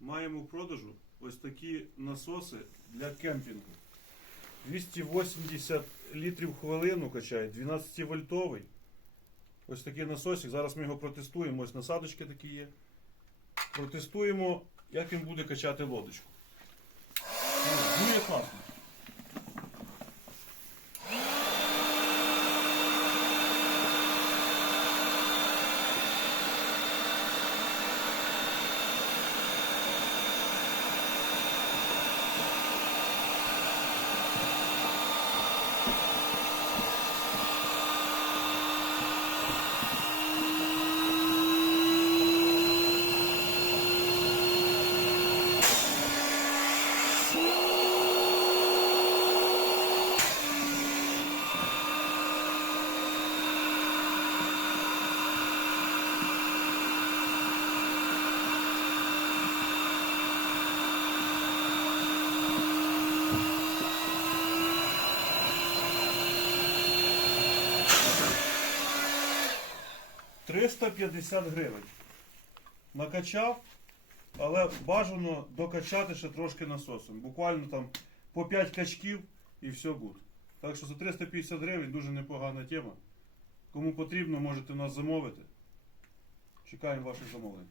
маємо в продажу ось такі насоси для кемпінгу. 280 літрів хвилину качає, 12 вольтовий. Ось такий насосик. Зараз ми його протестуємо. Ось насадочки такі є. Протестуємо, як він буде качати лодочку. Ну, Дуже класно. – 350 гривень. Накачав, але бажано докачати ще трошки насосом. Буквально там по 5 качків і все буде. Так що за 350 гривень дуже непогана тема. Кому потрібно, можете нас замовити. Чекаємо ваших замовлень.